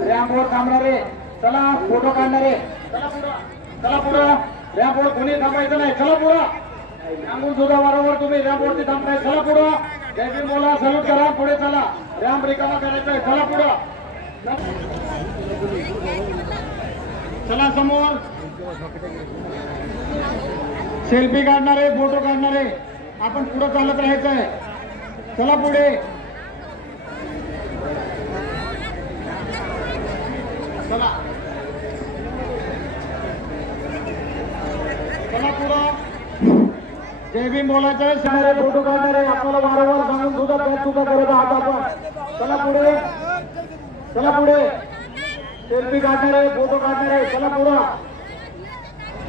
रॅम्पवर थांबणारे चला फोटो काढणारे चला पुढं रॅम्पवर कोणी थांबायचं नाही चला पुढं सांगून सुद्धा बरोबर तुम्ही रॅम्पवरती थांबताय चला पुढं जय भीम बोला सलूट करा पुढे चला रॅम्प रिकामा करायचा आहे चला पुढं चला समोर सेल्फी काढणारे फोटो काढणारे आपण पुढे चालत राहायचं आहे चला पुढे चला चला पुढं जय भीम बोलायचं सारे फोटो काढणारे आपल्याला वारंवार सांगून सुद्धा त्यात सुद्धा करत आहात आपण चला पुढे सेल्फी काढणारे फोटो काढणारे चला पुढं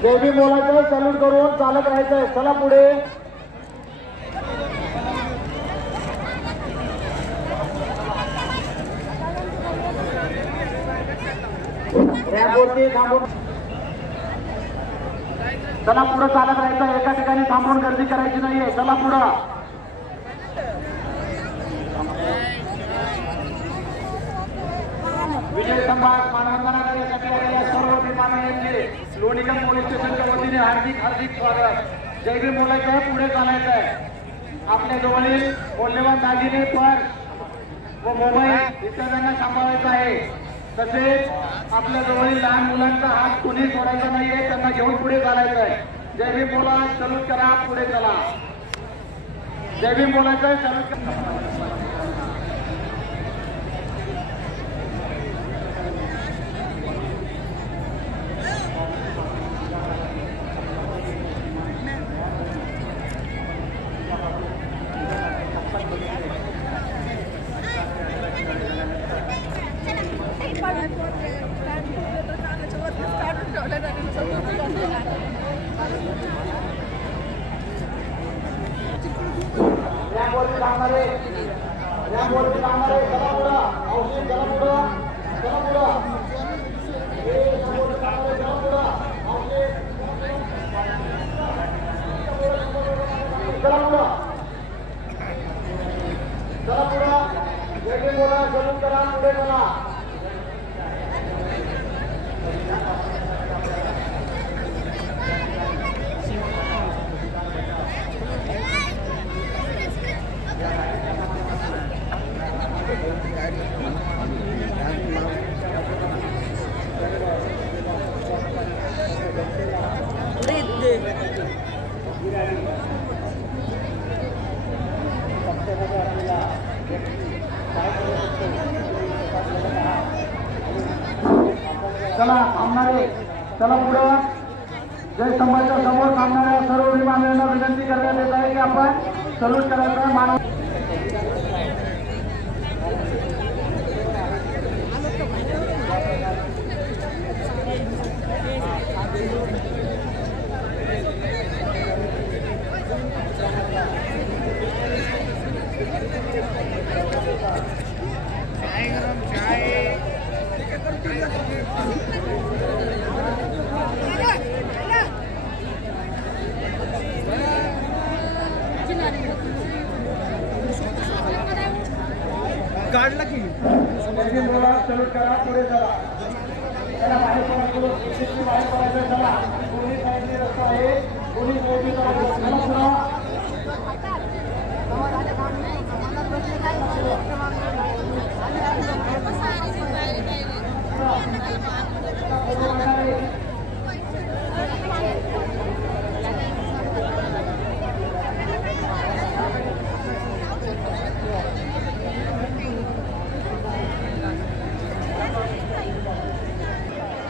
जय भीम बोलायचं सॅल्यूट करून चालत राहायचंय चला पुढे रॅम्पवरती थांबून चला पुढे चालत राहायचं एका ठिकाणी थांबून गर्दी करायची नाहीये चला पुढं विजय संभाग मानवंदना करण्यासाठी आलेल्या सर्व विमानांचे लोणीकर पोलीस स्टेशनच्या वतीने हार्दिक स्वागत जय भीम बोलायचं आहे पुढे चालायचं आहे आपल्या जवळील मौल्यवान दागिने पर्स व मोबाईल इत्यादींना सांभाळायचं आहे तसेच आपल्या जवळील लहान मुलांचा हात कुणी सोडायचा नाहीये त्यांना घेऊन पुढे चालायचं आहे जय भीम बोला सलूट करा पुढे चला जय भीम बोलायचं आहे सलूट करा चला थांबणारे चला पुढं जय स्तंभाच्या समोर थांबणाऱ्या सर्व विमानांना विनंती करण्यात येत आहे की आपण सलूट करायचा मानव काढला की सलूट करा पुढे चला त्याला बाहेर पडायचं चला दोन्ही साईडने रस्ता आहे दोन्ही साईडने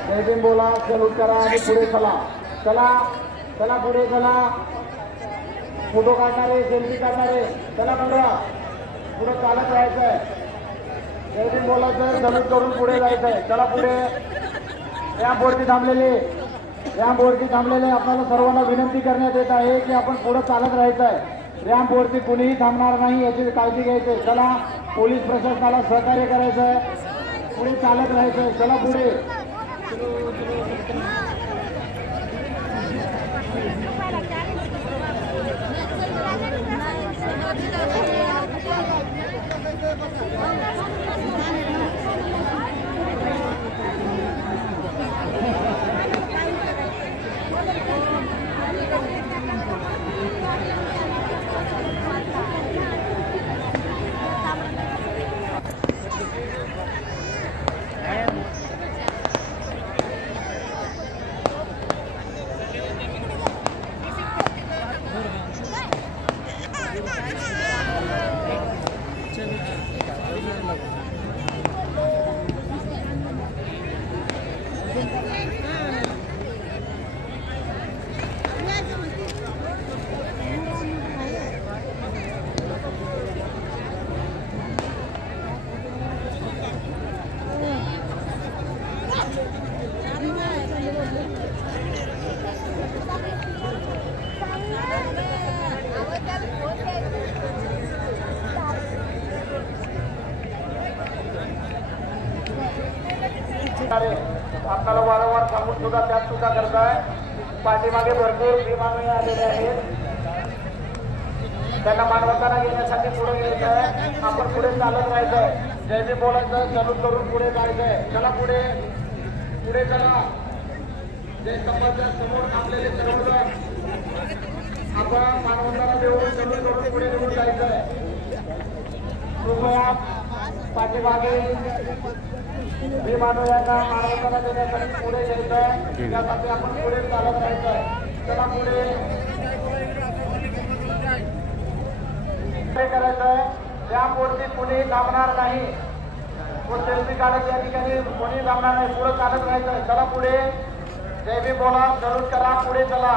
जय भीम बोला सलूट करा आणि पुढे चला चला चला पुढे चला फोटो काढणारे सेल्फी काढणारे चला पुढे चालत राहायचंय जय भीम बोलायचं सलूट करून पुढे जायचंय चला पुढे रॅम्पवरती थांबलेले रॅम्पवरती थांबलेले आपल्याला सर्वांना विनंती करण्यात येत आहे की आपण पुढे चालत राहायचं आहे. रॅम्पवरती कुणीही थांबणार नाही याची काळजी घ्यायची. चला, पोलीस प्रशासनाला सहकार्य करायचं आहे. पुढे चालत राहायचं. चला पुढे. आपल्याला वारंवार सांगून सुद्धा त्यात सुद्धा करताय. पाठीमागे भरपूर विमाने आलेले आहेत. त्यांना मानवताना घेण्यासाठी पुढे यायचं आहे. आपण पुढे चालत राहायचंय. जय भीम बोलायचं, चालू करून पुढे जायचंय. चला पुढे पुढे चला. जय स्तंभाच्या समोर थांबलेले सर्वजण आपण मानवताना देऊन चालू करून पुढे निघून जायचंय. कृपया पाठीमागे विमानो यांना मानवताना देण्यासाठी पुढे यायचंय. त्यासाठी आपण पुढे चालत राहायचंय. चला पुढे करायचंय. त्यापुढे कुणीही थांबणार नाही. सेल्फी काढायची या ठिकाणी कोणी थांबणार नाही. पुढे चालत राहायचंय. चला पुढे. जय भीम बोला, सलूट करा, पुढे चला.